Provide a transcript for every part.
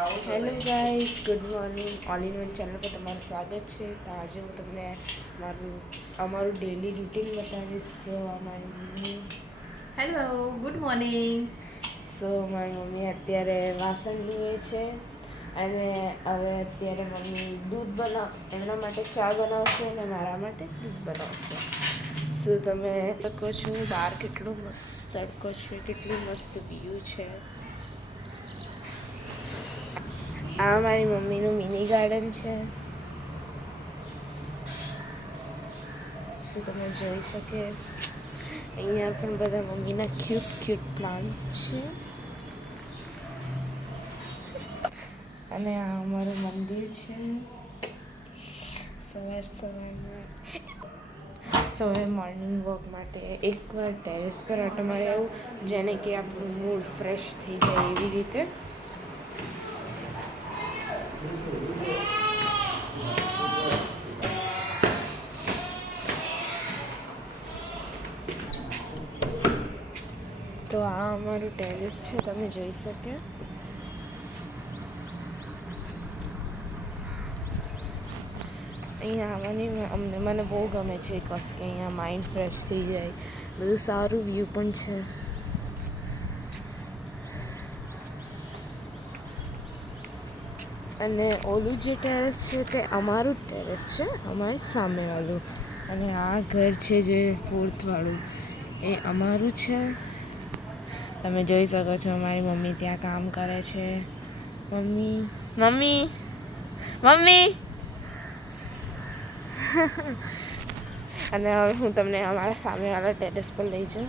Hello guys, good morning. All in one channel પર તમારું સ્વાગત છે. તો આજે હું તમને અમારું ડેલી રૂટીન બતાવીશ. મારી મમ્મી હેલો, ગુડ મોર્નિંગ. મારી મમ્મી અત્યારે વાસણ ધોવે છે અને હવે અત્યારે મમ્મી એમના માટે ચા બનાવશે અને મારા માટે દૂધ બનાવશે. તમે શકો છો બહાર કેટલો મસ્ત તડકો છે, કેટલી મસ્ત વ્યૂ છે. આ મારી મમ્મીનું મિની ગાર્ડન છે. તમે જોઈ શકે અહીંયા પણ બધા મમ્મીના ક્યુટ પ્લાન્ટ્સ છે. અને આ અમારું મંદિર છે. સવારે મોર્નિંગ વોક માટે એકવાર ટેરેસ પર આટો મારી આવું, જેને કે આપણું મૂડ ફ્રેશ થઈ જાય એવી રીતે. તો આ અમારું ટેરેસ છે, તમે જોઈ શકે. અહીંયા આવવાની મને બહુ ગમે છે, બિકોઝ કે અહીંયા માઇન્ડ ફ્રેશ થઈ જાય, બધું સારું વ્યૂ પણ છે. અને ઓલું જે ટેરેસ છે તે અમારું જ ટેરેસ છે, અમારી સામેવાળું. અને આ ઘર છે જે 4th વાળું, એ અમારું છે. તમે જોઈ શકો છો મારી મમ્મી ત્યાં કામ કરે છે. મમ્મી અને હવે હું તમને અમારા સામેવાળા ટેરેસ પર લઈ જાઉં.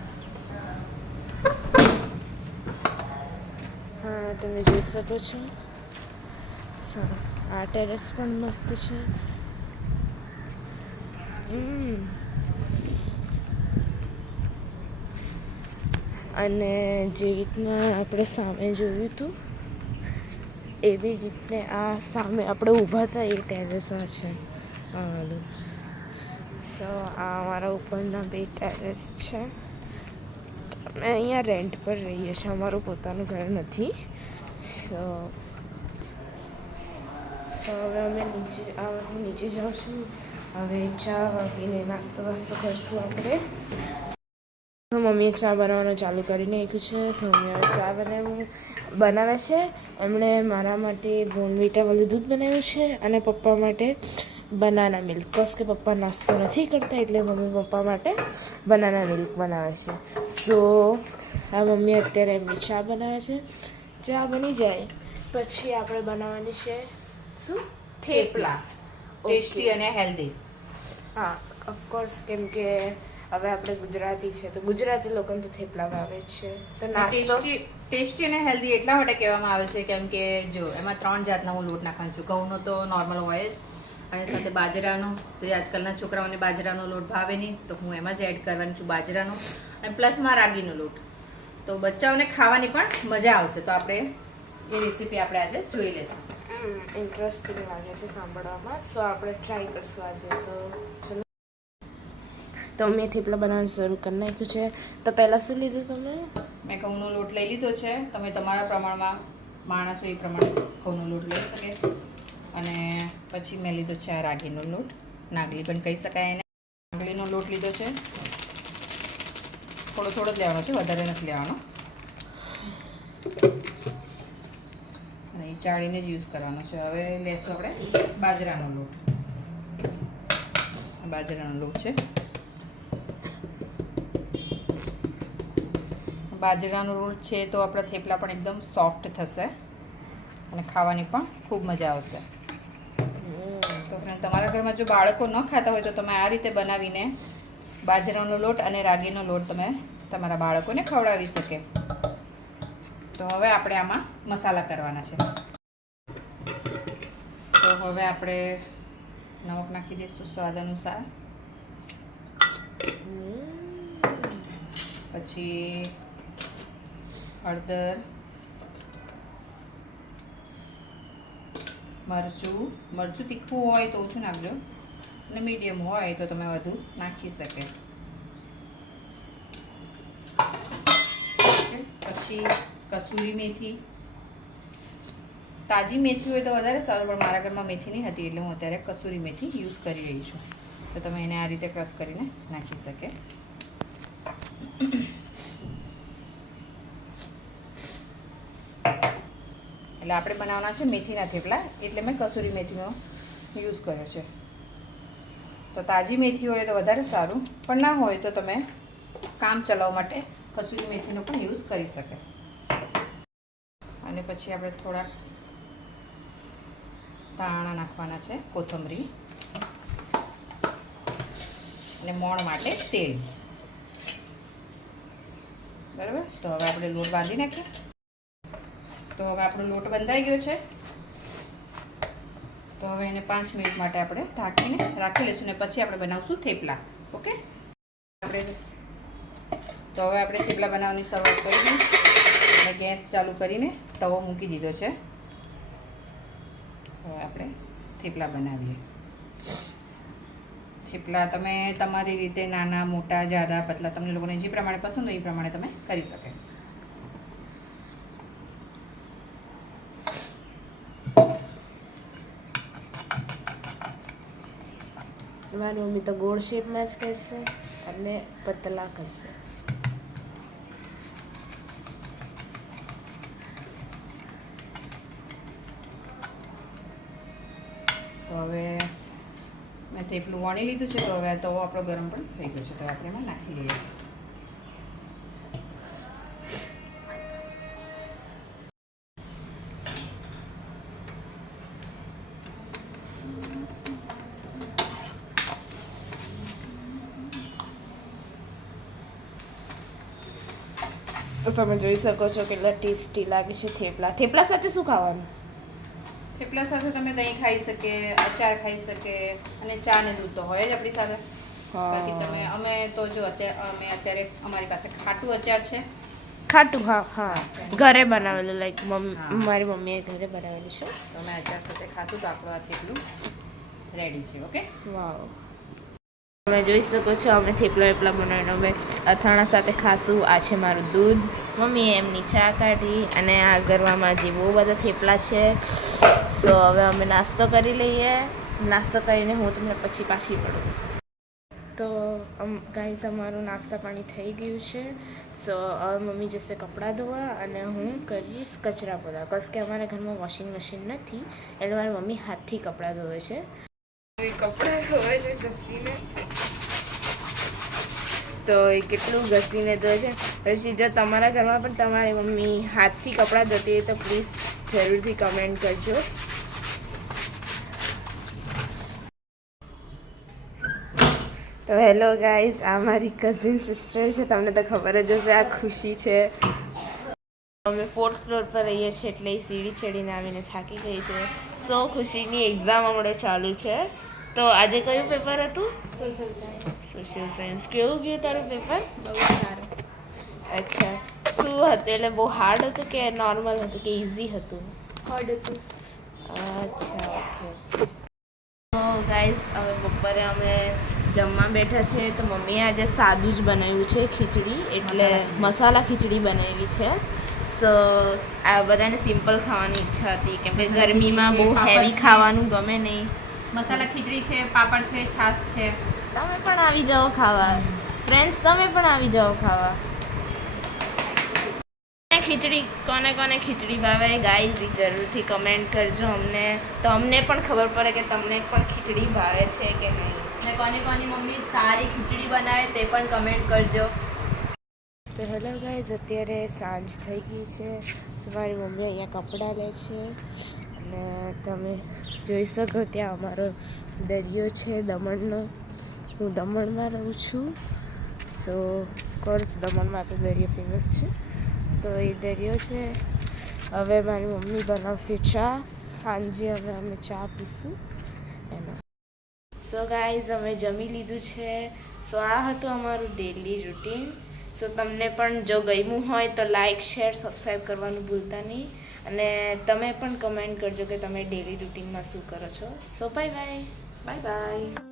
હા, તમે જોઈ શકો છો. આ ટેરેસ પણ મસ્ત છે. અને જેવી રીતના આપણે સામે જોયું હતું એવી રીતે આ સામે આપણે ઊભા હતા એ ટેરેસ છે. આ અમારા ઉપરના 2 ટેરેસ છે. અમે અહીંયા રેન્ટ પર રહીએ છીએ, અમારું પોતાનું ઘર નથી. હવે અમે નીચે જાઉં છું. હવે ચા વાપીને નાસ્તો કરશું આપણે. મમ્મીએ ચા બનાવવાનું ચાલુ કરી નાખ્યું છે. મમ્મીએ ચા બનાવે છે. એમણે મારા માટે બોર્નવિટાવાળું દૂધ બનાવ્યું છે અને પપ્પા માટે બનાના મિલ્ક. બસ કે પપ્પા નાસ્તો નથી કરતા, એટલે મમ્મી પપ્પા માટે બનાના મિલ્ક બનાવે છે. આ મમ્મી અત્યારે એમની ચા બનાવે છે. ચા બની જાય પછી આપણે બનાવવાની છે થેપલા. ટેસ્ટી અને હેલ્ધી. હા, ઓફકોર્સ, કેમ કે હવે આપણે ગુજરાતી છે તો ગુજરાતી લોકોને તો થેપલા ભાવે છે. તો ટેસ્ટી અને હેલ્ધી એટલા માટે કહેવામાં આવે છે કેમ કે જો એમાં 3 જાતના હું લોટ નાખું છું. ઘઉંનો તો નોર્મલ હોય જ, અને સાથે બાજરાનો. તો આજકાલના છોકરાઓને બાજરાનો લોટ ભાવે નહીં, તો હું એમાં જ એડ કરવાની છું બાજરાનો, અને પ્લસમાં રાગીનો લોટ. તો બચ્ચાઓને ખાવાની પણ મજા આવશે. તો આપણે એ રેસીપી આપણે આજે જોઈ લઈશું. ઇન્ટરેસ્ટિંગ લાગે છે સાંભળવામાં. આપણે ટ્રાય કરશું આજે. તો મેં થેપલા બનાવવાનું શરૂ કરી નાખ્યું છે. તો પહેલાં શું લીધું તમે? મેં ઘઉંનો લોટ લઈ લીધો છે. તમે તમારા પ્રમાણમાં માણસો એ પ્રમાણે ઘઉંનો લોટ લઈ શકે. અને પછી મેં લીધો છે આ રાગીનો લોટ, નાગલી પણ કહી શકાય એને. નાગલીનો લોટ લીધો છે, થોડો જ લેવાનો છે, વધારે નથી લેવાનો. અને એ ચાળીને જ યુઝ કરવાનો છે. હવે લેશું આપણે બાજરાનો લોટ. બાજરાનો લોટ છે. બાજરાનો લોટ છે તો આપણા થેપલા પણ એકદમ સોફ્ટ થશે અને ખાવાની પણ ખૂબ મજા આવશે. તો તમારા ઘરમાં જો બાળકો ન ખાતા હોય તો તમે આ રીતે બનાવીને બાજરાનો લોટ અને રાગીનો લોટ તમે તમારા બાળકોને ખવડાવી શકે. તો હવે આપણે આમાં મસાલા કરવાના છે. તો હવે આપણે નમક નાખી દઈશું સ્વાદ અનુસાર. પછી હળદર, મરચું તીખું હોય તો ઓછું નાખજો, અને મીડિયમ હોય તો તમે વધુ નાખી શકે. પછી કસૂરી મેથી, તાજી મેથી હોય તો વધારે સારું, પણ મારા ઘરમાં મેથી નહીં હતી એટલે હું અત્યારે કસૂરી મેથી યુઝ કરી રહી છું. તો તમે એને આ રીતે ક્રશ કરીને નાખી શકે. એટલે આપણે બનાવવાના છે મેથીના થેપલા, એટલે મેં કસૂરી મેથીનો યુઝ કર્યો છે. તો તાજી મેથી હોય તો વધારે સારું, પણ ના હોય તો તમે કામ ચલાવવા માટે કસૂરી મેથીનો પણ યુઝ કરી શકે. અને પછી આપણે થોડાક ધાણા નાખવાના છે, કોથમરી અને મોણ માટે તેલ. બરાબર. તો હવે આપણે લોટ બાંધી નાખીએ. તો હવે આપણો લોટ બંધાઈ ગયો છે. તો હવે એને 5 મિનિટ માટે આપણે ઢાંકીને રાખી લઈશું ને પછી આપણે બનાવશું થેપલા. ઓકે. તો હવે આપણે થેપલા બનાવવાની શરૂઆત કરીએ અને ગેસ ચાલુ કરીને તવો મૂકી દીધો છે. હવે આપણે થેપલા બનાવીએ. થેપલા તમે તમારી રીતે નાના, મોટા, જાડા, પતલા, તમને લોકોને જે પ્રમાણે પસંદ હોય એ પ્રમાણે તમે કરી શકે. મારી મમ્મી તો ગોળ શેપમાં જ કરશે અને પતલા કરશે. તો હવે મેં થેપલું વણી લીધું છે. તો હવે તવો આપણો ગરમ પણ થઈ ગયો છે. તો આપણે એમાં નાખી લઈએ. તો તમે જોઈ શકો છો કેટલા ટેસ્ટી લાગે છે થેપલા. થેપલા સાથે શું ખાવાનું? થેપલા સાથે તમે દહીં ખાઈ શકે, અચાર ખાઈ શકે, અને ચા ને દૂધ તો હોય જ આપણી સાથે. બાકી તમે અમે તો જો અત્યારે અમારી પાસે ખાટું અચાર છે. ખાટું? હા હા, ઘરે બનાવેલું. લાઈક મારી મમ્મીએ ઘરે બનાવેલું છે. તો અમે અચાર સાથે ખાશું તો આપણું આ થેપલું રેડી છે. ઓકે. વાવ. તમે જોઈ શકો છો અમે થેપલા બનાવીને અમે અથાણા સાથે ખાશું. આ છે મારું દૂધ. મમ્મીએ એમની ચા કાઢી અને આ ગરવામાં જે બહુ બધા થેપલા છે. સો હવે અમે નાસ્તો કરી લઈએ. નાસ્તો કરીને હું તમને પછી પાછી મળું. તો ગાઈઝ અમારું નાસ્તા પાણી થઈ ગયું છે. સો હવે મમ્મી જશે કપડાં ધોવા અને હું કરીશ કચરા પોતા. બસ કે અમારા ઘરમાં વોશિંગ મશીન નથી એટલે મારી મમ્મી હાથથી કપડાં ધોવે છે. કપડાં ધોવે છે ઘસીને. તો એ કેટલું ઘસીને ધોવે છે. પછી જો તમારા ઘરમાં પણ તમારી મમ્મી હાથથી કપડાં ધોતી હોય તો પ્લીઝ જરૂરથી કમેન્ટ કરજો. તો હેલો ગાઈઝ, આ મારી કઝિન સિસ્ટર છે. તમને તો ખબર જ હશે. આ ખુશી છે. અમે 4th ફ્લોર પર રહીએ છીએ એટલે એ સીડી ચડીને આવીને થાકી ગઈ છે. સો ખુશીની એક્ઝામ હમણાં ચાલુ છે. તો આજે કયું પેપર હતું? Social science. કેવું ગયું તારું પેપર? બહુ સારું. અચ્છા. શું હતું? એટલે બહુ હાર્ડ હતું કે નોર્મલ હતું કે ઇઝી હતું? હાર્ડ હતું. અચ્છા, ઓકે. તો ગાઈઝ હવે બપોરે અમે જમવા બેઠા છીએ. તો મમ્મીએ આજે સાદું જ બનાવ્યું છે, ખીચડી. એટલે મસાલા ખીચડી બનાવી છે. સો આ બધાને સિમ્પલ ખાવાની ઈચ્છા હતી કેમ કે ગરમીમાં બહુ હેવી ખાવાનું ગમે નહીં. મસાલા ખીચડી છે, પાપડ છે, છાશ છે. તમે પણ આવી જાઓ ખાવા. ફ્રેન્ડ્સ, તમે પણ આવી જાઓ ખાવા. ખીચડી કોને કોને ખીચડી ભાવે ગાઈઝ જરૂરથી કમેન્ટ કરજો અમને, તો અમને પણ ખબર પડે કે તમને પણ ખીચડી ભાવે છે કે નહીં. ને કોની મમ્મી સારી ખીચડી બનાવે તે પણ કમેન્ટ કરજો. તો હેલો ગાઈઝ, અત્યારે સાંજ થઈ ગઈ છે. મારી મમ્મી અહીંયા કપડાં લે છે અને તમે જોઈ શકો ત્યાં અમારો દરિયો છે દમણનો. હું દમણમાં રહું છું. સો ઓફકોર્સ દમણમાં તો દરિયો ફેમસ છે. તો એ દરિયો છે. હવે મારી મમ્મી બનાવશે ચા. સાંજે હવે અમે ચા પીશું એનો. સો ગાઈઝ, અમે જમી લીધું છે. સો આ હતું અમારું ડેલી રૂટીન. સો તમને પણ જો ગમ્યું હોય તો લાઇક, શેર, સબસ્ક્રાઈબ કરવાનું ભૂલતા નહીં. અને તમે પણ કમેન્ટ કરજો કે તમે ડેલી રૂટીનમાં શું કરો છો. So bye bye. Bye bye.